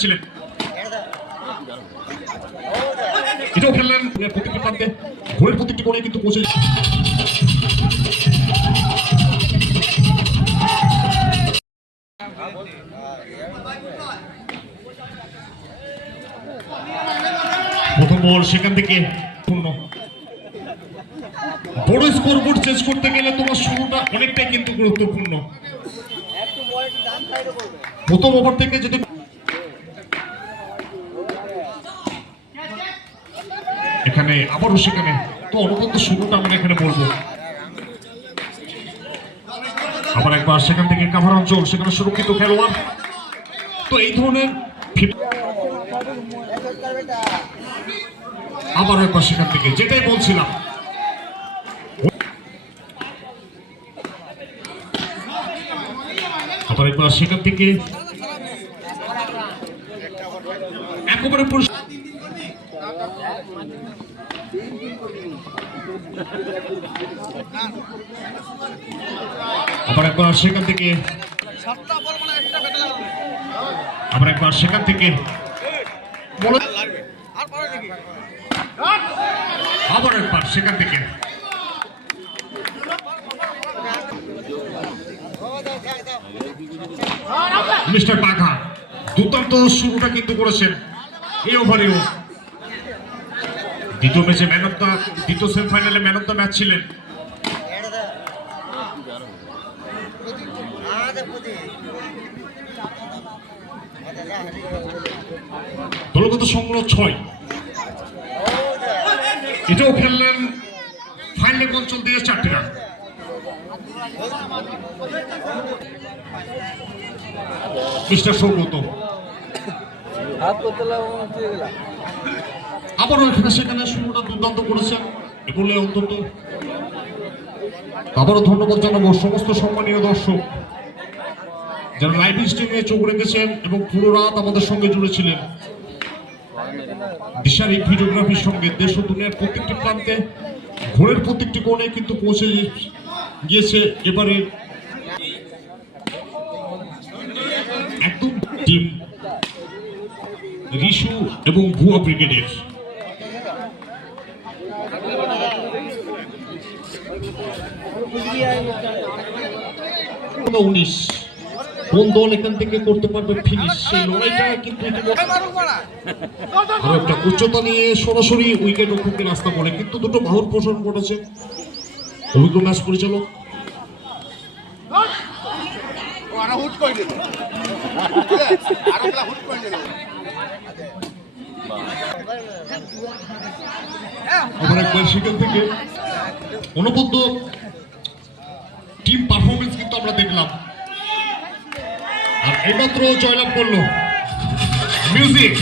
ছিলেন এটাও খেললেন ঘোরের প্রতিটি কিন্তু পৌঁছে প্রথম সেখান থেকে পূর্ণ। বড় স্কোর বোর্ড চেঞ্জ করতে গেলে তোমার শুরুটা অনেকটাই কিন্তু গুরুত্বপূর্ণ। প্রথম ওভার থেকে যদি এখানে, আবারও সেখানে। তো অনবদ্য শুরুটা আমরা এখানে বলব। আবার একবার সেখান থেকে কাভার অঞ্চল সেখানে সুরক্ষিত খেলোয়াড়। তো এই ধরনের আবার একবার সেখান থেকে, যেটাই বলছিলাম। আবার একবার সেখান থেকে একেবারে আবার একবার সেখান থেকে। আবার একবার সেখান থেকে। আবার একবার সেখান থেকে। মিস্টার পাখা দুর্দান্ত শুরুটা কিন্তু করেছেন। এই ওভারেও। দ্বিতীয় ম্যাচে ম্যান অফ দ্য দ্বিতীয় সেমিফাইনালে ম্যান অফ দ্য ম্যাচ ছিলেন। দলগত সংগ্রহ ছয়। এটাও খেললেন ফাইনাল অঞ্চল দিয়ে চারটি রান। মিস্টার সৌগত। হাত করতে লাগবে আবারও এখানে সেখানে শুরুটা দুর্দান্ত করেছেন। এ বলে অন্তত। আবারও ধন্যবাদ জানাব সমস্ত সম্মানীয় দর্শক। যারা লাইভ স্ট্রিমে চোখ রেখেছেন এবং পুরো রাত আমাদের সঙ্গে জুড়েছিলেন দিশার এই ভিডিওগ্রাফির সঙ্গে দেশ ও দুনিয়ার প্রত্যেকটি প্রান্তে, ঘোরের প্রত্যেকটি কোণে কিন্তু পৌঁছে গিয়েছে এবারে একদম টিম রিশু এবং ভুয়া ব্রিগেডের উনিশ। কোন দল এখান থেকে করতে পারবে ফিনিশ সেই লড়াইটা কিন্তু একটা উচ্চতা নিয়ে সরাসরি উইকেট রক্ষকের রাস্তা পড়ে। কিন্তু দুটো বাহুর প্রসারণ ঘটেছে। অভিজ্ঞ ম্যাচ পরিচালক। আবার একবার সেখান থেকে অনবদ্য টিম পারফরমেন্স কিন্তু আমরা দেখলাম। আর এইমাত্র জয়লাভ করল। মিউজিক